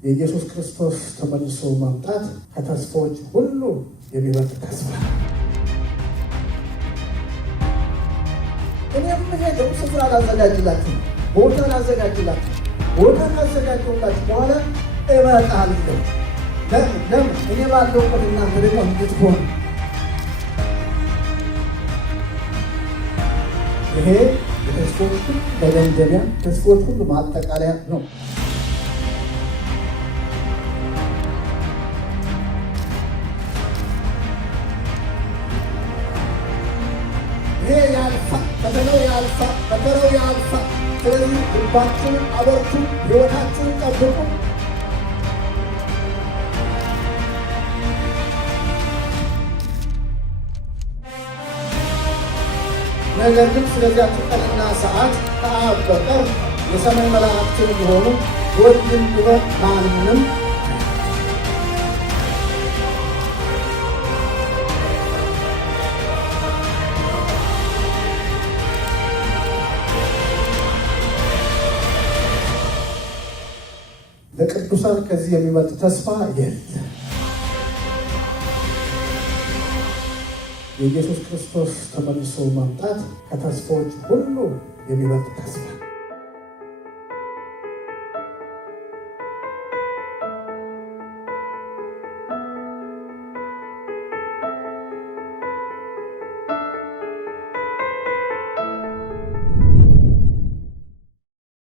የኢየሱስ ክርስቶስ ተመልሶ መምጣት ከተስፋዎች ሁሉ የሚበልጥ ተስፋ። እኔም ሄደው ስፍራ ላዘጋጅላችሁ፣ ቦታ ላዘጋጅላችሁ፣ ቦታ ካዘጋጀሁላችሁ በኋላ እመጣለሁ። ለምን? እኔ ባለሁበት እናንተ ደግሞ እንድትሆኑ። ይሄ የተስፋዎች ሁሉ መደምደሚያ፣ ተስፋዎች ሁሉ ማጠቃለያ ነው። ይሄ ያልፋል፣ ፈተናው ያልፋል፣ መከራው ያልፋል። ስለዚህ ልባችሁን አበርቱ፣ ሕይወታችሁን ጠብቁ። ነገር ግን ስለዚያች ቀንና ሰዓት ከአብ በቀር የሰማይ መላእክትን ቢሆኑ ወልድን ቢሆን ማንም ለቅዱሳን ከዚህ የሚበልጥ ተስፋ የለም። የኢየሱስ ክርስቶስ ተመልሶ መምጣት ከተስፋዎች ሁሉ የሚበልጥ ተስፋ